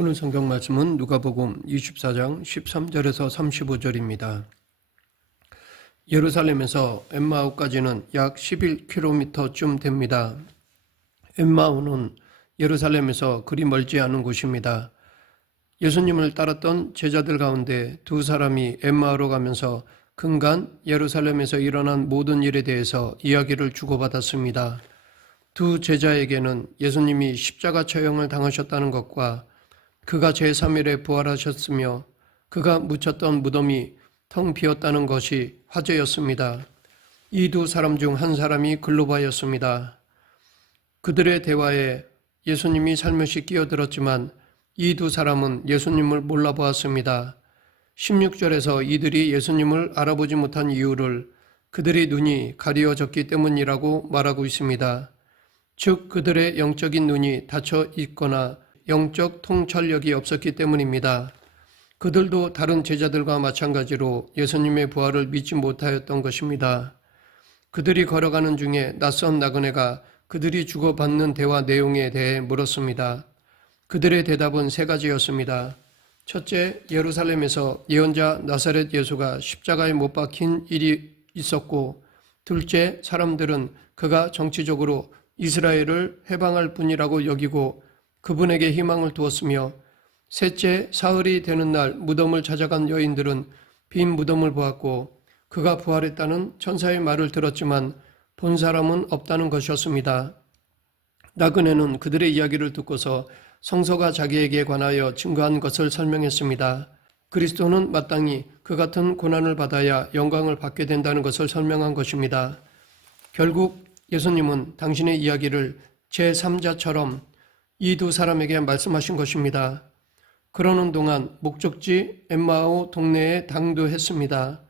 오늘 성경 말씀은 누가복음 24장 13절에서 35절입니다. 예루살렘에서 엠마오까지는 약 11km쯤 됩니다. 엠마오는 예루살렘에서 그리 멀지 않은 곳입니다. 예수님을 따랐던 제자들 가운데 두 사람이 엠마오로 가면서 근간 예루살렘에서 일어난 모든 일에 대해서 이야기를 주고받았습니다. 두 제자에게는 예수님이 십자가 처형을 당하셨다는 것과 그가 제3일에 부활하셨으며 그가 묻혔던 무덤이 텅 비었다는 것이 화제였습니다. 이 두 사람 중 한 사람이 글로바였습니다. 그들의 대화에 예수님이 살며시 끼어들었지만 이 두 사람은 예수님을 몰라보았습니다. 16절에서 이들이 예수님을 알아보지 못한 이유를 그들의 눈이 가리워졌기 때문이라고 말하고 있습니다. 즉 그들의 영적인 눈이 닫혀 있거나 영적 통찰력이 없었기 때문입니다. 그들도 다른 제자들과 마찬가지로 예수님의 부활을 믿지 못하였던 것입니다. 그들이 걸어가는 중에 낯선 나그네가 그들이 주고받는 대화 내용에 대해 물었습니다. 그들의 대답은 세 가지였습니다. 첫째, 예루살렘에서 예언자 나사렛 예수가 십자가에 못 박힌 일이 있었고, 둘째, 사람들은 그가 정치적으로 이스라엘을 해방할 분이라고 여기고 그분에게 희망을 두었으며, 셋째, 사흘이 되는 날 무덤을 찾아간 여인들은 빈 무덤을 보았고 그가 부활했다는 천사의 말을 들었지만 본 사람은 없다는 것이었습니다. 나그네는 그들의 이야기를 듣고서 성서가 자기에게 관하여 증거한 것을 설명했습니다. 그리스도는 마땅히 그 같은 고난을 받아야 영광을 받게 된다는 것을 설명한 것입니다. 결국 예수님은 당신의 이야기를 제3자처럼 이 두 사람에게 말씀하신 것입니다. 그러는 동안 목적지 엠마오 동네에 당도했습니다.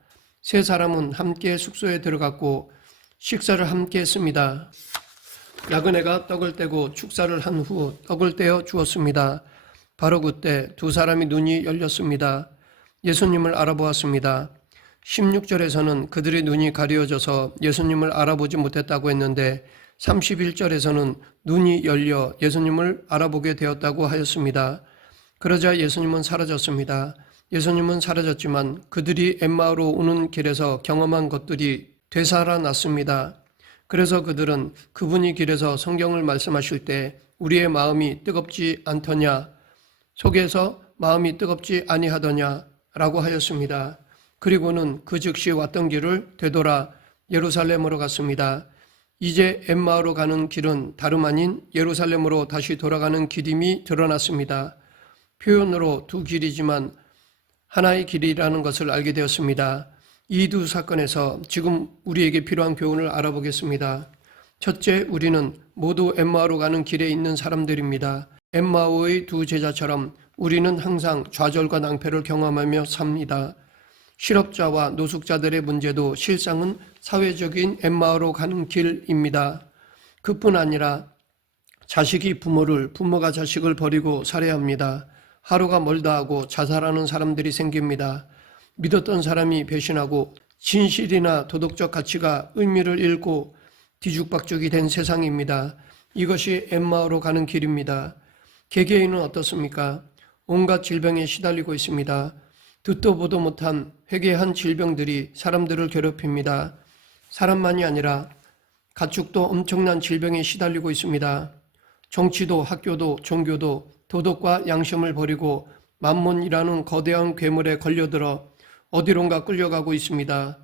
세 사람은 함께 숙소에 들어갔고 식사를 함께 했습니다. 나그네가 떡을 떼고 축사를 한 후 떡을 떼어 주었습니다. 바로 그때 두 사람이 눈이 열렸습니다. 예수님을 알아보았습니다. 16절에서는 그들의 눈이 가려져서 예수님을 알아보지 못했다고 했는데 31절에서는 눈이 열려 예수님을 알아보게 되었다고 하였습니다. 그러자 예수님은 사라졌습니다. 예수님은 사라졌지만 그들이 엠마오로 오는 길에서 경험한 것들이 되살아났습니다. 그래서 그들은 그분이 길에서 성경을 말씀하실 때 우리의 마음이 뜨겁지 않더냐, 속에서 마음이 뜨겁지 아니하더냐 라고 하였습니다. 그리고는 그 즉시 왔던 길을 되돌아 예루살렘으로 갔습니다. 이제 엠마오로 가는 길은 다름 아닌 예루살렘으로 다시 돌아가는 길임이 드러났습니다. 표현으로 두 길이지만 하나의 길이라는 것을 알게 되었습니다. 이 두 사건에서 지금 우리에게 필요한 교훈을 알아보겠습니다. 첫째, 우리는 모두 엠마오로 가는 길에 있는 사람들입니다. 엠마오의 두 제자처럼 우리는 항상 좌절과 낭패를 경험하며 삽니다. 실업자와 노숙자들의 문제도 실상은 사회적인 엠마오로 가는 길입니다. 그뿐 아니라 자식이 부모를, 부모가 자식을 버리고 살해합니다. 하루가 멀다 하고 자살하는 사람들이 생깁니다. 믿었던 사람이 배신하고 진실이나 도덕적 가치가 의미를 잃고 뒤죽박죽이 된 세상입니다. 이것이 엠마오로 가는 길입니다. 개개인은 어떻습니까? 온갖 질병에 시달리고 있습니다. 듣도 보도 못한 회개한 질병들이 사람들을 괴롭힙니다. 사람만이 아니라 가축도 엄청난 질병에 시달리고 있습니다. 정치도 학교도 종교도 도덕과 양심을 버리고 만몬이라는 거대한 괴물에 걸려들어 어디론가 끌려가고 있습니다.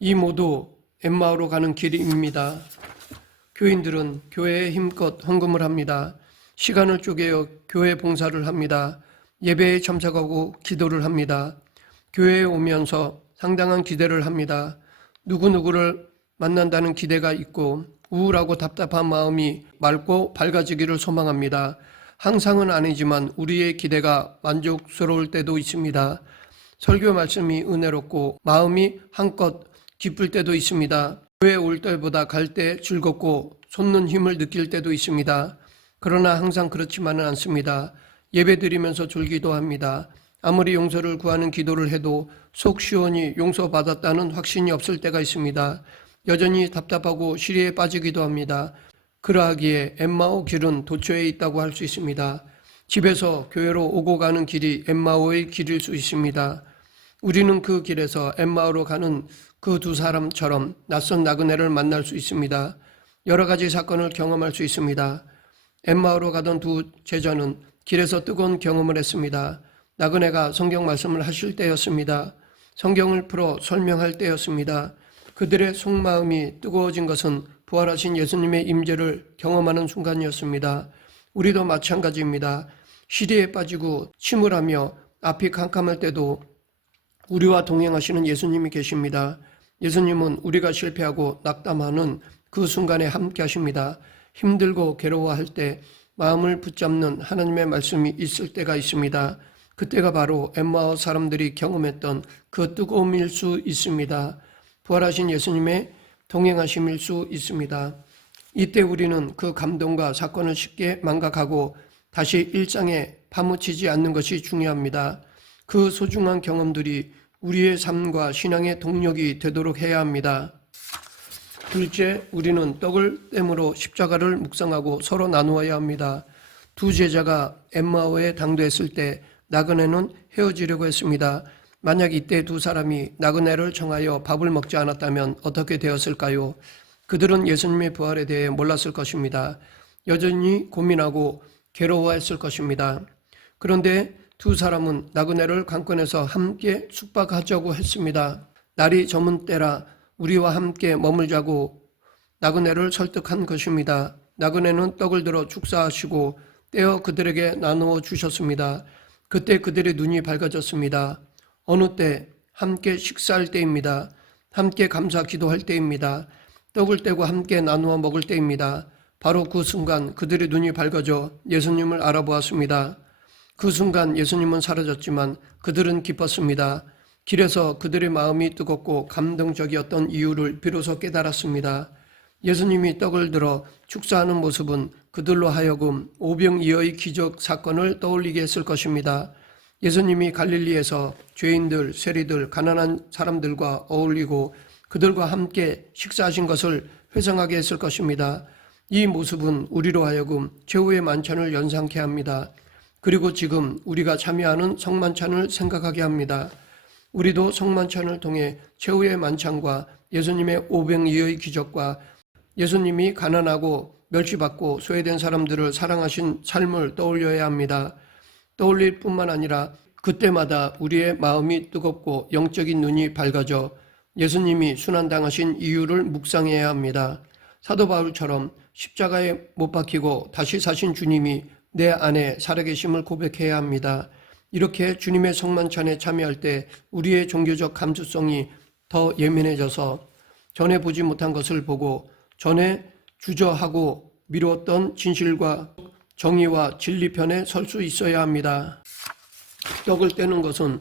이 모두 엠마오로 가는 길입니다. 교인들은 교회에 힘껏 헌금을 합니다. 시간을 쪼개어 교회 봉사를 합니다. 예배에 참석하고 기도를 합니다. 교회에 오면서 상당한 기대를 합니다. 누구누구를 만난다는 기대가 있고 우울하고 답답한 마음이 맑고 밝아지기를 소망합니다. 항상은 아니지만 우리의 기대가 만족스러울 때도 있습니다. 설교 말씀이 은혜롭고 마음이 한껏 기쁠 때도 있습니다. 교회에 올 때보다 갈 때 즐겁고 솟는 힘을 느낄 때도 있습니다. 그러나 항상 그렇지만은 않습니다. 예배드리면서 졸기도 합니다. 아무리 용서를 구하는 기도를 해도 속 시원히 용서받았다는 확신이 없을 때가 있습니다. 여전히 답답하고 시리에 빠지기도 합니다. 그러하기에 엠마오 길은 도처에 있다고 할 수 있습니다. 집에서 교회로 오고 가는 길이 엠마오의 길일 수 있습니다. 우리는 그 길에서 엠마오로 가는 그 두 사람처럼 낯선 나그네를 만날 수 있습니다. 여러 가지 사건을 경험할 수 있습니다. 엠마오로 가던 두 제자는 길에서 뜨거운 경험을 했습니다. 나그네가 성경 말씀을 하실 때였습니다. 성경을 풀어 설명할 때였습니다. 그들의 속마음이 뜨거워진 것은 부활하신 예수님의 임재를 경험하는 순간이었습니다. 우리도 마찬가지입니다. 시리에 빠지고 침울하며 앞이 캄캄할 때도 우리와 동행하시는 예수님이 계십니다. 예수님은 우리가 실패하고 낙담하는 그 순간에 함께 하십니다. 힘들고 괴로워할 때 마음을 붙잡는 하나님의 말씀이 있을 때가 있습니다. 그때가 바로 엠마오 사람들이 경험했던 그 뜨거움일 수 있습니다. 부활하신 예수님의 동행하심일 수 있습니다. 이때 우리는 그 감동과 사건을 쉽게 망각하고 다시 일상에 파묻히지 않는 것이 중요합니다. 그 소중한 경험들이 우리의 삶과 신앙의 동력이 되도록 해야 합니다. 둘째, 우리는 떡을 땜으로 십자가를 묵상하고 서로 나누어야 합니다. 두 제자가 엠마오에 당도했을 때 나그네는 헤어지려고 했습니다. 만약 이때 두 사람이 나그네를 정하여 밥을 먹지 않았다면 어떻게 되었을까요? 그들은 예수님의 부활에 대해 몰랐을 것입니다. 여전히 고민하고 괴로워했을 것입니다. 그런데 두 사람은 나그네를 강권해서 함께 숙박하자고 했습니다. 날이 저문 때라 우리와 함께 머물자고 나그네를 설득한 것입니다. 나그네는 떡을 들어 축사하시고 떼어 그들에게 나누어 주셨습니다. 그때 그들의 눈이 밝아졌습니다. 어느 때? 함께 식사할 때입니다. 함께 감사 기도할 때입니다. 떡을 떼고 함께 나누어 먹을 때입니다. 바로 그 순간 그들의 눈이 밝아져 예수님을 알아보았습니다. 그 순간 예수님은 사라졌지만 그들은 기뻤습니다. 길에서 그들의 마음이 뜨겁고 감동적이었던 이유를 비로소 깨달았습니다. 예수님이 떡을 들어 축사하는 모습은 그들로 하여금 오병이어의 기적 사건을 떠올리게 했을 것입니다. 예수님이 갈릴리에서 죄인들, 세리들, 가난한 사람들과 어울리고 그들과 함께 식사하신 것을 회상하게 했을 것입니다. 이 모습은 우리로 하여금 최후의 만찬을 연상케 합니다. 그리고 지금 우리가 참여하는 성만찬을 생각하게 합니다. 우리도 성만찬을 통해 최후의 만찬과 예수님의 오병이어의 기적과 예수님이 가난하고 멸시받고 소외된 사람들을 사랑하신 삶을 떠올려야 합니다. 떠올릴 뿐만 아니라 그때마다 우리의 마음이 뜨겁고 영적인 눈이 밝아져 예수님이 순환당하신 이유를 묵상해야 합니다. 사도 바울처럼 십자가에 못 박히고 다시 사신 주님이 내 안에 살아계심을 고백해야 합니다. 이렇게 주님의 성만찬에 참여할 때 우리의 종교적 감수성이 더 예민해져서 전에 보지 못한 것을 보고 전에 주저하고 미루었던 진실과 정의와 진리 편에 설 수 있어야 합니다. 떡을 떼는 것은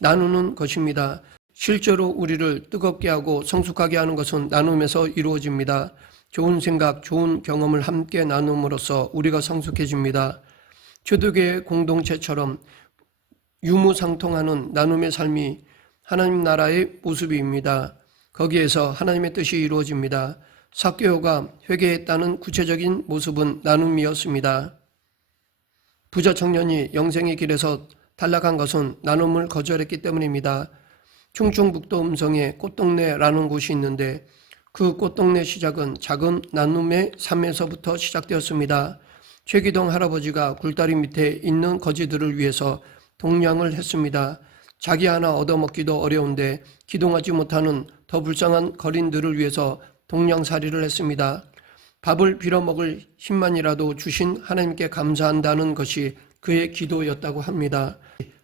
나누는 것입니다. 실제로 우리를 뜨겁게 하고 성숙하게 하는 것은 나눔에서 이루어집니다. 좋은 생각, 좋은 경험을 함께 나눔으로써 우리가 성숙해집니다. 초대교회 공동체처럼 유무상통하는 나눔의 삶이 하나님 나라의 모습입니다. 거기에서 하나님의 뜻이 이루어집니다. 삭개오가 회개했다는 구체적인 모습은 나눔이었습니다. 부자 청년이 영생의 길에서 탈락한 것은 나눔을 거절했기 때문입니다. 충청북도 음성에 꽃동네라는 곳이 있는데 그 꽃동네 시작은 작은 나눔의 삶에서부터 시작되었습니다. 최기동 할아버지가 굴다리 밑에 있는 거지들을 위해서 동량을 했습니다. 자기 하나 얻어먹기도 어려운데 기동하지 못하는 더 불쌍한 거린들을 위해서 동량살이를 했습니다. 밥을 빌어먹을 힘만이라도 주신 하나님께 감사한다는 것이 그의 기도였다고 합니다.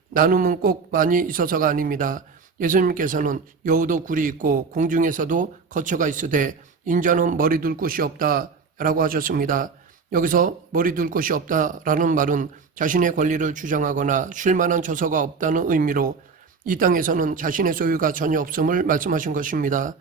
나눔은 꼭 많이 있어서가 아닙니다. 예수님께서는 여우도 굴이 있고 공중에서도 거처가 있으되 인자는 머리 둘 곳이 없다라고 하셨습니다. 여기서 머리 둘 곳이 없다라는 말은 자신의 권리를 주장하거나 쉴 만한 처소가 없다는 의미로 이 땅에서는 자신의 소유가 전혀 없음을 말씀하신 것입니다.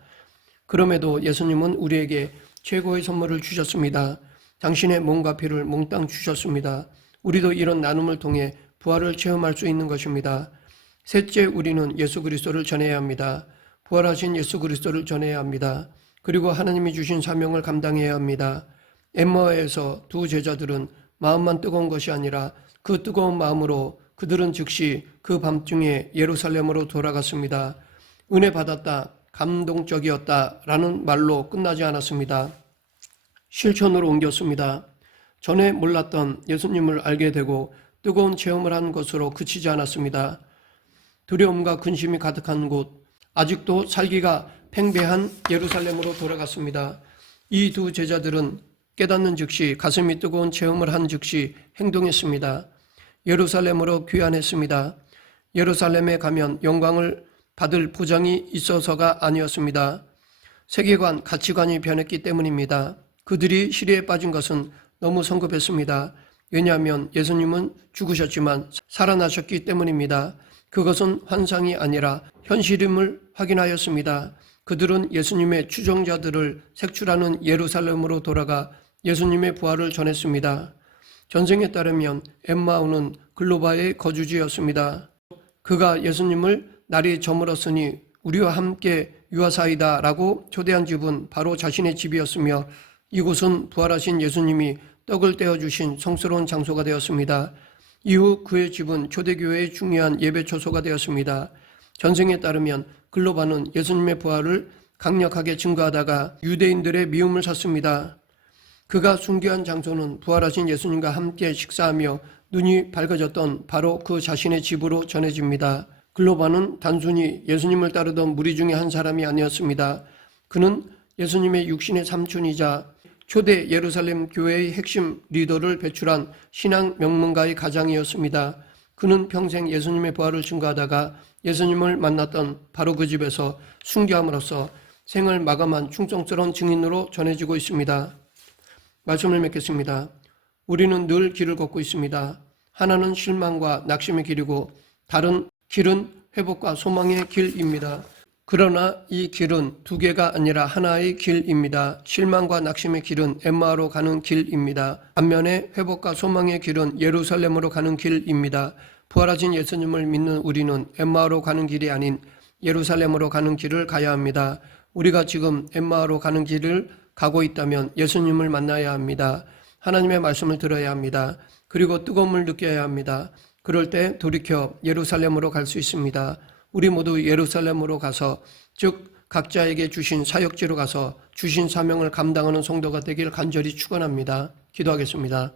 그럼에도 예수님은 우리에게 최고의 선물을 주셨습니다. 당신의 몸과 피를 몽땅 주셨습니다. 우리도 이런 나눔을 통해 부활을 체험할 수 있는 것입니다. 셋째, 우리는 예수 그리스도를 전해야 합니다. 부활하신 예수 그리스도를 전해야 합니다. 그리고 하나님이 주신 사명을 감당해야 합니다. 엠마오에서 두 제자들은 마음만 뜨거운 것이 아니라 그 뜨거운 마음으로 그들은 즉시 그 밤중에 예루살렘으로 돌아갔습니다. 은혜 받았다, 감동적이었다 라는 말로 끝나지 않았습니다. 실천으로 옮겼습니다. 전에 몰랐던 예수님을 알게 되고 뜨거운 체험을 한 것으로 그치지 않았습니다. 두려움과 근심이 가득한 곳, 아직도 살기가 팽배한 예루살렘으로 돌아갔습니다. 이 두 제자들은 깨닫는 즉시 가슴이 뜨거운 체험을 한 즉시 행동했습니다. 예루살렘으로 귀환했습니다. 예루살렘에 가면 영광을 받을 보장이 있어서가 아니었습니다. 세계관, 가치관이 변했기 때문입니다. 그들이 시리에 빠진 것은 너무 성급했습니다. 왜냐하면 예수님은 죽으셨지만 살아나셨기 때문입니다. 그것은 환상이 아니라 현실임을 확인하였습니다. 그들은 예수님의 추종자들을 색출하는 예루살렘으로 돌아가 예수님의 부활을 전했습니다. 전생에 따르면 엠마오는 글로바의 거주지였습니다. 그가 예수님을 날이 저물었으니 우리와 함께 유하사이다 라고 초대한 집은 바로 자신의 집이었으며 이곳은 부활하신 예수님이 떡을 떼어주신 성스러운 장소가 되었습니다. 이후 그의 집은 초대교회의 중요한 예배 초소가 되었습니다. 전생에 따르면 글로바는 예수님의 부활을 강력하게 증거하다가 유대인들의 미움을 샀습니다. 그가 순교한 장소는 부활하신 예수님과 함께 식사하며 눈이 밝아졌던 바로 그 자신의 집으로 전해집니다. 글로바는 단순히 예수님을 따르던 무리 중에 한 사람이 아니었습니다. 그는 예수님의 육신의 삼촌이자 초대 예루살렘 교회의 핵심 리더를 배출한 신앙 명문가의 가장이었습니다. 그는 평생 예수님의 부활을 증거하다가 예수님을 만났던 바로 그 집에서 순교함으로써 생을 마감한 충성스러운 증인으로 전해지고 있습니다. 말씀을 맺겠습니다. 우리는 늘 길을 걷고 있습니다. 하나는 실망과 낙심의 길이고 다른 길은 회복과 소망의 길입니다. 그러나 이 길은 두 개가 아니라 하나의 길입니다. 실망과 낙심의 길은 엠마오로 가는 길입니다. 반면에 회복과 소망의 길은 예루살렘으로 가는 길입니다. 부활하신 예수님을 믿는 우리는 엠마오로 가는 길이 아닌 예루살렘으로 가는 길을 가야 합니다. 우리가 지금 엠마오로 가는 길을 가고 있다면 예수님을 만나야 합니다. 하나님의 말씀을 들어야 합니다. 그리고 뜨거움을 느껴야 합니다. 그럴 때 돌이켜 예루살렘으로 갈 수 있습니다. 우리 모두 예루살렘으로 가서 즉 각자에게 주신 사역지로 가서 주신 사명을 감당하는 성도가 되길 간절히 축원합니다. 기도하겠습니다.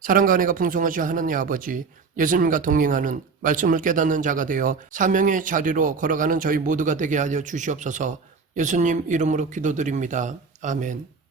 사랑과 은혜가 풍성하신 하나님 아버지, 예수님과 동행하는 말씀을 깨닫는 자가 되어 사명의 자리로 걸어가는 저희 모두가 되게 하여 주시옵소서. 예수님 이름으로 기도드립니다. 아멘.